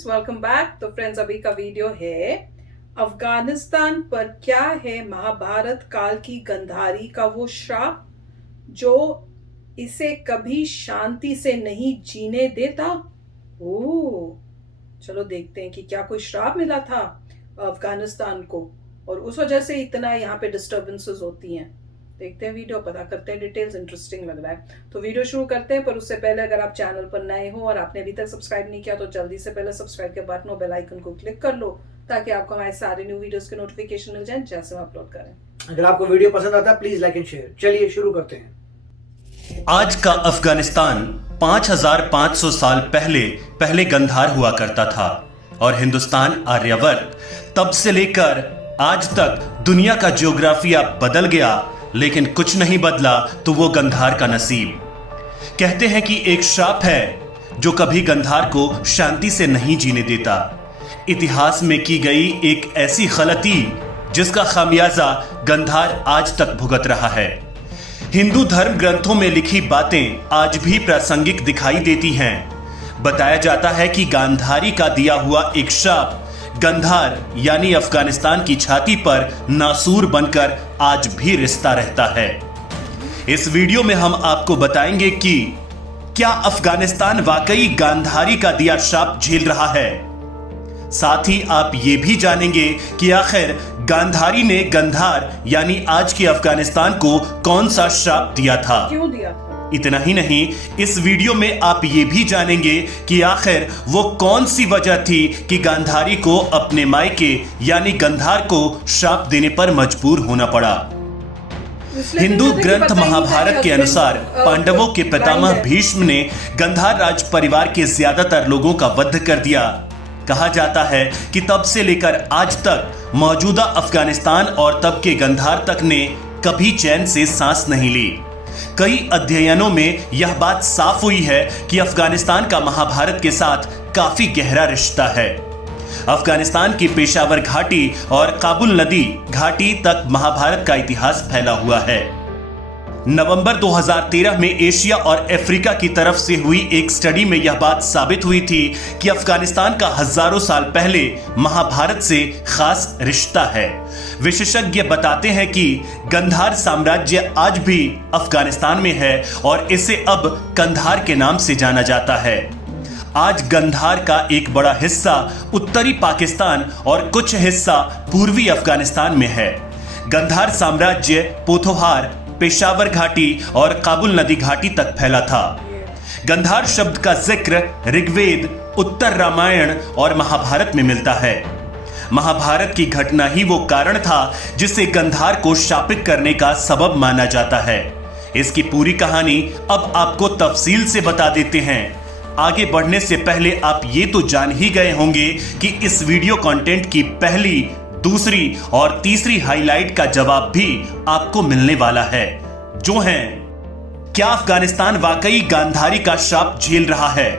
Friends, welcome back. तो friends, अभी का वीडियो है अफगानिस्तान पर क्या है महाभारत काल की गंधारी का वो श्राप जो इसे कभी शांति से नहीं जीने देता। ओ, चलो देखते हैं कि क्या कोई श्राप मिला था अफगानिस्तान को और उस वजह से इतना यहाँ पे डिस्टर्बेंसेस होती हैं। देखते हैं वीडियो, पता करते हैं डिटेल्स। इंटरेस्टिंग लग रहा है तो वीडियो शुरू करते हैं। पर उससे पहले अगर आप चैनल पर नए हो और आपने अभी तक सब्सक्राइब नहीं किया तो जल्दी से पहले सब्सक्राइब के बटन और बेल आइकन को क्लिक कर लो ताकि आपको हमारे सारे न्यू वीडियोस के नोटिफिकेशन मिल जाएं जैसे हम अपलोड करें। अगर आपको वीडियो पसंद आता है प्लीज लाइक एंड शेयर। चलिए शुरू करते हैं। आज का अफगानिस्तान 5500 साल पहले गंधार हुआ करता था और हिंदुस्तान आर्यवर्त तब से लेकर आज तक दुनिया का ज्योग्राफिया बदल गया, लेकिन कुछ नहीं बदला तो वो गंधार का नसीब। कहते हैं कि एक श्राप है जो कभी गंधार को शांति से नहीं जीने देता। इतिहास में की गई एक ऐसी गलती जिसका खामियाजा गंधार आज तक भुगत रहा है। हिंदू धर्म ग्रंथों में लिखी बातें आज भी प्रासंगिक दिखाई देती हैं। बताया जाता है कि गांधारी का दिया हुआ एक श्राप गंधार यानी अफगानिस्तान की छाती पर नासूर बनकर आज भी रिश्ता रहता है। इस वीडियो में हम आपको बताएंगे कि क्या अफगानिस्तान वाकई गांधारी का दिया श्राप झेल रहा है। साथ ही आप ये भी जानेंगे कि आखिर गांधारी ने गंधार यानी आज के अफगानिस्तान को कौन सा श्राप दिया था, क्यों दिया था। इतना ही नहीं, इस वीडियो में आप ये भी जानेंगे कि आखिर वो कौन सी वजह थी कि गांधारी को अपने मायके यानी गंधार को श्राप देने पर मजबूर होना पड़ा। हिंदू ग्रंथ महाभारत के अनुसार पांडवों के पितामह भीष्म ने गंधार राज परिवार के ज्यादातर लोगों का वध कर दिया। कहा जाता है कि तब से लेकर आज तक मौजूदा अफगानिस्तान और तब के गंधार तक ने कभी चैन से सांस नहीं ली। कई अध्ययनों में यह बात साफ हुई है कि अफगानिस्तान का महाभारत के साथ काफी गहरा रिश्ता है। अफगानिस्तान की पेशावर घाटी और काबुल नदी घाटी तक महाभारत का इतिहास फैला हुआ है। नवंबर 2013 में एशिया और अफ्रीका की तरफ से हुई एक स्टडी में यह बात साबित हुई थी कि अफगानिस्तान का हजारों साल पहले महाभारत से खास रिश्ता है। विशेषज्ञ बताते हैं कि गंधार साम्राज्य आज भी अफगानिस्तान में है और इसे अब कंधार के नाम से जाना जाता है। आज गंधार का एक बड़ा हिस्सा उत्तरी पाकिस्तान और कुछ हिस्सा पूर्वी अफगानिस्तान में है। गंधार साम्राज्य पोथोहार, पेशावर घाटी और काबुल नदी घाटी तक फैला था। गंधार शब्द का जिक्र ऋग्वेद, उत्तर रामायण और महाभारत में मिलता है। महाभारत की घटना ही वो कारण था जिसे गंधार को शापित करने का सबब माना जाता है। इसकी पूरी कहानी अब आपको तफसील से बता देते हैं। आगे बढ़ने से पहले आप ये तो जान ही गए होंगे कि इस वीडियो कंटेंट की पहली, दूसरी और तीसरी हाईलाइट का जवाब भी आपको मिलने वाला है, जो है क्या अफगानिस्तान वाकई गांधारी का श्राप झेल रहा है।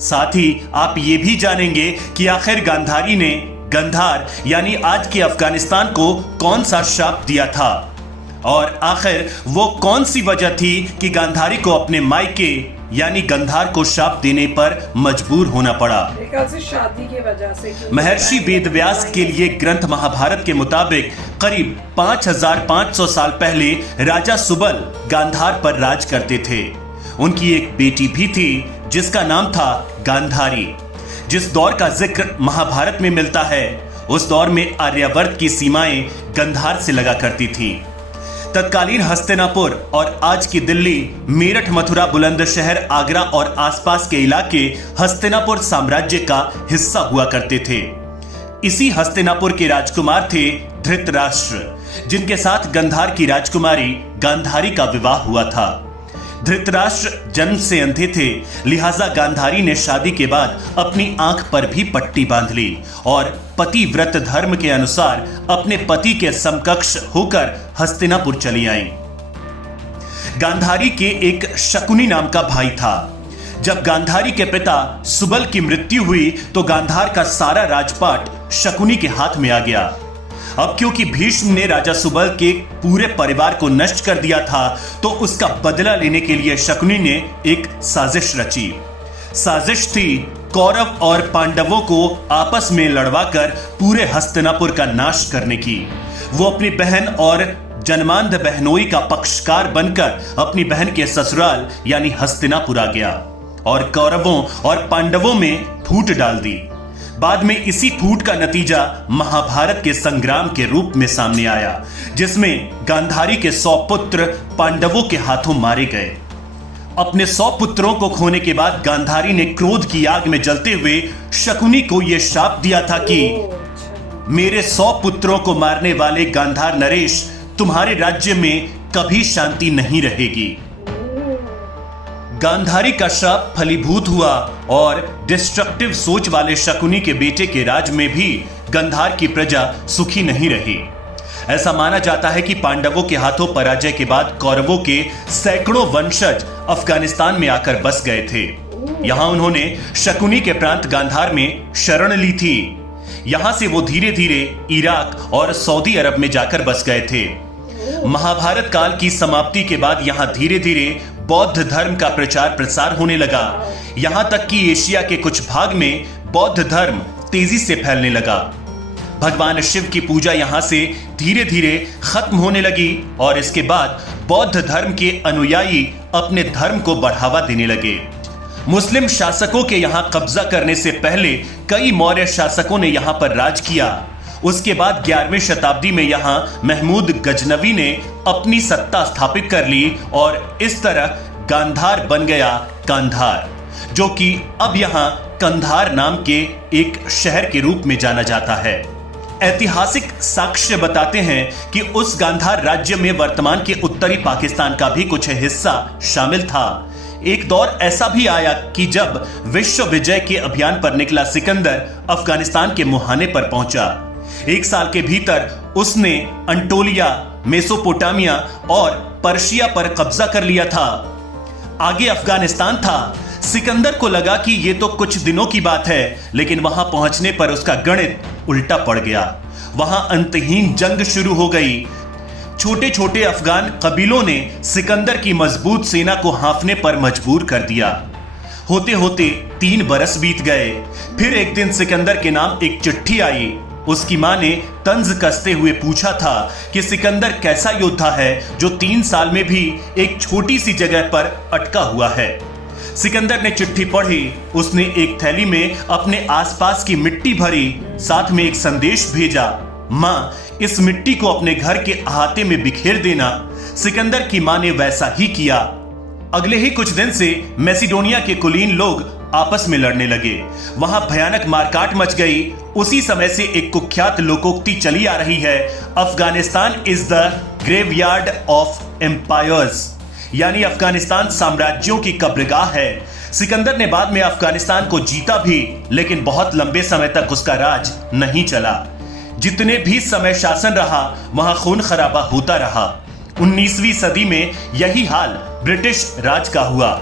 साथ ही आप ये भी जानेंगे कि आखिर गांधारी ने गंधार यानी आज के अफगानिस्तान को कौन सा श्राप दिया था और आखिर वो कौन सी वजह थी कि गांधारी को अपने मायके यानी गंधार को श्राप देने पर मजबूर होना पड़ा। शादी की वजह से महर्षि वेदव्यास के लिए ग्रंथ महाभारत के मुताबिक करीब 5500 साल पहले राजा सुबल गांधार पर राज करते थे। उनकी एक बेटी भी थी जिसका नाम था गांधारी। जिस दौर का जिक्र महाभारत में मिलता है उस दौर में आर्यवर्त की सीमाएं गंधार से लगा करती थी। तत्कालीन हस्तिनापुर और आज की दिल्ली, मेरठ, मथुरा, बुलंदशहर, आगरा और आसपास के इलाके हस्तिनापुर साम्राज्य का हिस्सा हुआ करते थे। इसी हस्तिनापुर के राजकुमार थे धृतराष्ट्र, जिनके साथ गंधार की राजकुमारी गांधारी का विवाह हुआ था। धृतराष्ट्र जन्म से अंधे थे, लिहाजा गांधारी ने शादी के बाद अपनी आंख पर भी पट्टी बांध ली और पतिव्रत धर्म के अनुसार अपने पति के समकक्ष होकर हस्तिनापुर चली आई। गांधारी के एक शकुनी नाम का भाई था। जब गांधारी के पिता सुबल की मृत्यु हुई तो गांधार का सारा राजपाट शकुनी के हाथ में आ गया। अब क्योंकि भीष्म ने राजा सुबल के पूरे परिवार को नष्ट कर दिया था तो उसका बदला लेने के लिए शकुनी ने एक साजिश रची। साजिश थी कौरव और पांडवों को आपस में लड़वाकर पूरे हस्तिनापुर का नाश करने की। वो अपनी बहन और जन्मांध बहनोई का पक्षकार बनकर अपनी बहन के ससुराल यानी हस्तिनापुर आ गया और कौरवों और पांडवों में फूट डाल दी। बाद में इसी फूट का नतीजा महाभारत के संग्राम के रूप में सामने आया, जिसमें गांधारी के 100 पुत्र पांडवों के हाथों मारे गए। अपने 100 पुत्रों को खोने के बाद गांधारी ने क्रोध की आग में जलते हुए शकुनी को यह शाप दिया था कि मेरे 100 पुत्रों को मारने वाले गांधार नरेश, तुम्हारे राज्य में कभी शांति नहीं रहेगी। गांधारी का शाप फलीभूत हुआ और डिस्ट्रक्टिव सोच वाले शकुनी के बेटे के राज में भी गांधार की प्रजा सुखी नहीं रही। ऐसा माना जाता है कि पांडवों के हाथों पराजय के बाद कौरवों के सैकड़ों वंशज अफगानिस्तान में आकर बस गए थे। यहां उन्होंने शकुनी के प्रांत गांधार में शरण ली थी। यहां से वो धीरे धीरे इराक और सऊदी अरब में जाकर बस गए थे। महाभारत काल की समाप्ति के बाद यहां धीरे धीरे बौद्ध धर्म का प्रचार प्रसार होने लगा। यहां तक कि एशिया के कुछ भाग में बौद्ध धर्म तेजी से फैलने लगा। भगवान शिव की पूजा यहां से धीरे धीरे खत्म होने लगी और इसके बाद बौद्ध धर्म के अनुयायी अपने धर्म को बढ़ावा देने लगे। मुस्लिम शासकों के यहां कब्जा करने से पहले कई मौर्य शासकों ने यहां पर राज किया। उसके बाद 11वीं शताब्दी में यहां महमूद गजनवी ने अपनी सत्ता स्थापित कर ली और इस तरह गांधार बन गया कांधार, जो कि अब यहां कंधार नाम के एक शहर के रूप में जाना जाता है। ऐतिहासिक साक्ष्य बताते हैं कि उस गांधार राज्य में वर्तमान के उत्तरी पाकिस्तान का भी कुछ हिस्सा शामिल था। एक दौर ऐसा भी आया कि जब विश्व विजय के अभियान पर निकला सिकंदर अफगानिस्तान के मुहाने पर पहुंचा। 1 साल के भीतर उसने अंटोलिया, मेसोपोटामिया और पर्शिया पर कब्जा कर लिया था। आगे अफगानिस्तान था। सिकंदर को लगा कि ये तो कुछ दिनों की बात है, लेकिन वहां पहुंचने पर उसका गणित उल्टा पड़ गया। वहां अंतहीन जंग शुरू हो गई। छोटे छोटे अफगान कबीलों ने सिकंदर की मजबूत सेना को हाँफने पर मजबूर कर दिया। होते होते 3 बरस बीत गए। फिर एक दिन सिकंदर के नाम एक चिट्ठी आई। उसकी मां ने तंज कसते हुए पूछा था कि सिकंदर कैसा योद्धा है जो 3 साल में भी एक छोटी सी जगह पर अटका हुआ है। सिकंदर ने चिट्ठी पढ़ी। उसने एक थैली में अपने आसपास की मिट्टी भरी, साथ में एक संदेश भेजा, मां, इस मिट्टी को अपने घर के अहाते में बिखेर देना। सिकंदर की मां ने वैसा ही किया। अगले ही कुछ दिन से मैसिडोनिया के कुलीन लोग आपस में लड़ने लगे। वहां भयानक मारकाट मच गई। उसी समय से एक कुख्यात लोकोक्ति चली आ रही है, Afghanistan is the graveyard of empires, यानी अफगानिस्तान साम्राज्यों की कब्रगाह है। सिकंदर ने बाद में अफगानिस्तान को जीता भी, लेकिन बहुत लंबे समय तक उसका राज नहीं चला। जितने भी समय शासन रहा वहां खून खराबा होता रहा। 19वीं सदी में यही हाल ब्रिटिश राज का हुआ।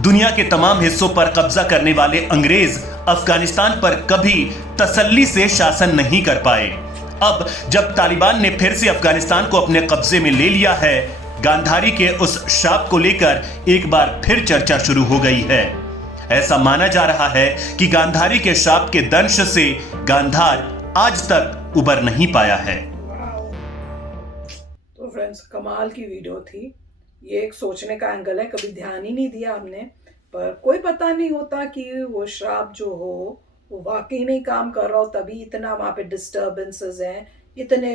दुनिया के तमाम हिस्सों पर कब्जा करने वाले अंग्रेज अफगानिस्तान पर कभी तसल्ली से शासन नहीं कर पाए। अब जब तालिबान ने फिर से अफगानिस्तान को अपने कब्जे में ले लिया है, गांधारी के उस शाप को लेकर एक बार फिर चर्चा शुरू हो गई है। ऐसा माना जा रहा है कि गांधारी के शाप के दंश से गांधार आज तक उबर नहीं पाया है। तो फ्रेंड्स, कमाल की वीडियो थी। ये एक सोचने का एंगल है, कभी ध्यान ही नहीं दिया हमने, पर कोई पता नहीं होता कि वो श्राप जो हो वो वाकई नहीं काम कर रहा हो, तभी इतना वहाँ पे डिस्टर्बेंसेस हैं। इतने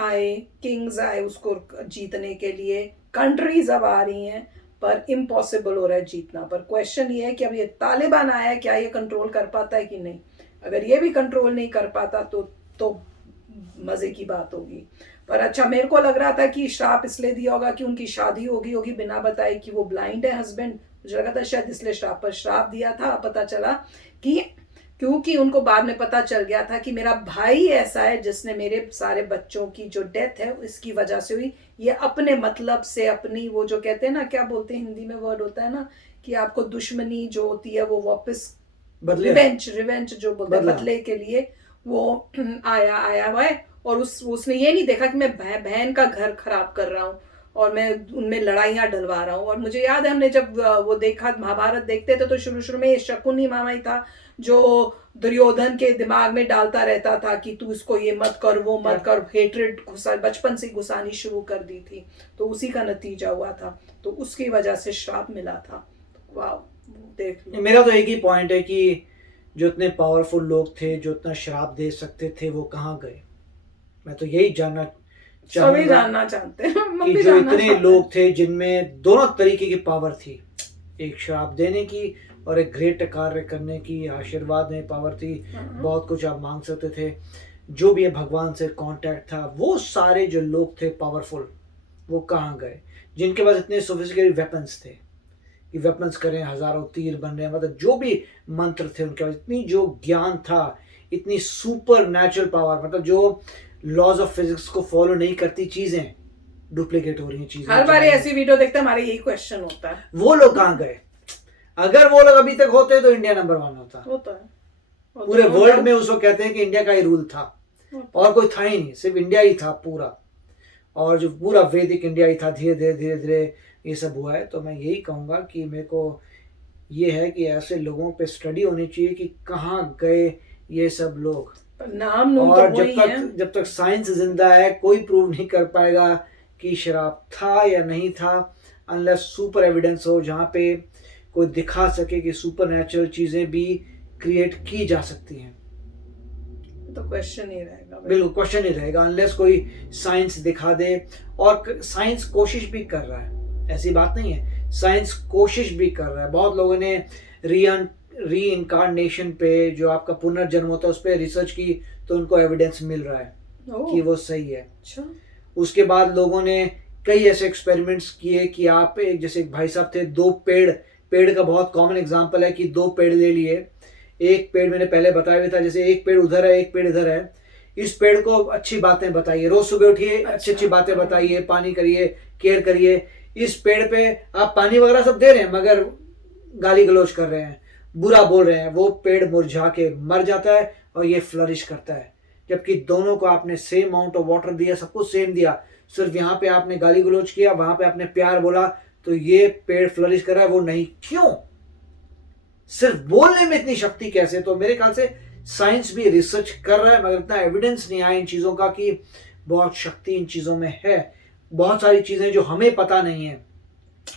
आए, किंग्स आए उसको जीतने के लिए, कंट्रीज अब आ रही हैं, पर इम्पॉसिबल हो रहा है जीतना। पर क्वेश्चन ये है कि अब ये तालिबान आया है, क्या ये कंट्रोल कर पाता है कि नहीं। अगर ये भी कंट्रोल नहीं कर पाता तो मजे की बात होगी। पर अच्छा, मेरे को लग रहा था कि श्राप इसलिए दिया होगा कि उनकी शादी होगी बिना बताए कि वो ब्लाइंड है हस्बैंड। मुझे लगा था शायद इसलिए श्राप दिया था। पता चला कि क्योंकि उनको बाद में पता चल गया था कि मेरा भाई ऐसा है जिसने मेरे सारे बच्चों की जो डेथ है इसकी वजह से हुई। ये अपने मतलब से, अपनी वो जो कहते हैं ना, क्या बोलते हैं हिंदी में वर्ड होता है ना, कि आपको दुश्मनी जो होती है वो वापस रिवेंज जो बोलते हैं, बदले के लिए वो आया हुआ है। और उसने ये नहीं देखा कि मैं बहन का घर खराब कर रहा हूँ और मैं उनमें लड़ाइयाँ डलवा रहा हूँ। और मुझे याद है हमने जब वो देखा, महाभारत देखते थे, तो शुरू में ये शकुनी मामा ही था जो दुर्योधन के दिमाग में डालता रहता था कि तू इसको ये मत कर, वो मत कर, हेट्रेड बचपन से घुसानी शुरू कर दी थी। तो उसी का नतीजा हुआ था, तो उसकी वजह से श्राप मिला था। वाह, देख लो। मेरा तो एक ही पॉइंट है कि जो इतने पावरफुल लोग थे, जो इतना श्राप दे सकते थे, वो कहाँ गए। मैं तो यही जानना सभी जानना चाहते हैं कि जो इतने लोग थे जिनमें दोनों तरीके की पावर थी, एक श्राप देने की और एक ग्रेट कार्य करने की, आशीर्वाद में पावर थी, बहुत कुछ आप मांग सकते थे, जो भी है भगवान से कांटेक्ट था, वो सारे जो लोग थे पावरफुल, वो कहाँ गए। जिनके पास इतने सोफिस्टिकेटेड वेपन्स थे कि वेपन्स करें, हजारों तीर बन रहे हैं, मतलब जो भी मंत्र थे उनके पास, इतनी जो ज्ञान था, इतनी सुपर नेचुरल पावर, मतलब जो लॉज ऑफ फिजिक्स को फॉलो नहीं करती चीजें डुप्लीकेट हो रही हैं चीजें। हर बार ऐसी वीडियो देखते हमारे यही क्वेश्चन होता है, वो लोग कहाँ गए। अगर वो लोग अभी तक होते तो इंडिया नंबर 1 होता है। पूरे वर्ल्ड में उसको कहते हैं कि इंडिया का ही रूल था और कोई था ही नहीं, सिर्फ इंडिया ही था पूरा, और जो पूरा वैदिक इंडिया ही था। धीरे धीरे ये सब हुआ है। तो मैं यही कहूँगा कि मेरे को ये है कि ऐसे लोगों पे स्टडी होनी चाहिए कि कहाँ गए ये सब लोग। नाम और तो जब तक साइंस जिंदा है, कोई प्रूव नहीं कर पाएगा कि शराब था या नहीं था, अनलेस सुपर एविडेंस हो, जहाँ पे कोई दिखा सके कि सुपर नेचुरल चीजें भी क्रिएट की जा सकती हैं। तो क्वेश्चन ही रहेगा, बिल्कुल क्वेश्चन ही रहेगा, अनलेस कोई साइंस दिखा दे। और साइंस कोशिश भी कर रहा है, ऐसी बात नहीं है, साइंस कोशिश भी कर रहा है। बहुत लोगों ने री इनकारनेशन पे, जो आपका पुनर्जन्म होता है, उस पर रिसर्च की, तो उनको एविडेंस मिल रहा है कि वो सही है। अच्छा। उसके बाद लोगों ने कई ऐसे एक्सपेरिमेंट्स किए कि आप एक, जैसे एक भाई साहब थे, 2 पेड़ का बहुत कॉमन एग्जांपल है कि 2 पेड़ ले लिए, एक पेड़ मैंने पहले बताया भी था, जैसे एक पेड़ उधर है, एक पेड़ इधर है, इस पेड़ को अच्छी बातें बताइए, रोज सुबह उठिए, अच्छी बातें बताइए, पानी करिए, केयर करिए। इस पेड़ पे आप पानी वगैरह सब दे रहे हैं मगर गाली गलौज कर रहे हैं, बुरा बोल रहे हैं, वो पेड़ मुरझा के मर जाता है और ये फ्लरिश करता है। जबकि दोनों को आपने सेम अमाउंट ऑफ वाटर दिया, सब कुछ सेम दिया, सिर्फ यहाँ पे आपने गाली गलौज किया, वहां पे आपने प्यार बोला, तो ये पेड़ फ्लरिश कर रहा है, वो नहीं। क्यों? सिर्फ बोलने में इतनी शक्ति कैसे? तो मेरे ख्याल से साइंस भी रिसर्च कर रहा है, मगर इतना एविडेंस नहीं आया इन चीजों का कि बहुत शक्ति इन चीजों में है। बहुत सारी चीजें जो हमें पता नहीं है।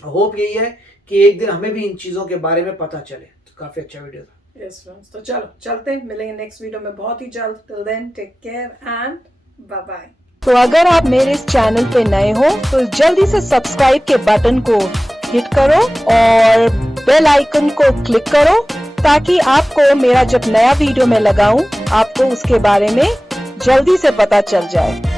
होप यही है कि एक दिन हमें भी इन चीजों के बारे में पता चले। तो काफी अच्छा वीडियो था। यस फ्रेंड्स, तो चलो चलते हैं, मिलेंगे नेक्स्ट वीडियो में बहुत ही जल्द। Till then take care and bye bye. तो अगर आप मेरे इस चैनल पे नए हो तो जल्दी से सब्सक्राइब के बटन को हिट करो और बेल आइकन को क्लिक करो, ताकि आपको मेरा जब नया वीडियो मैं लगाऊं, आपको उसके बारे में जल्दी से पता चल जाए।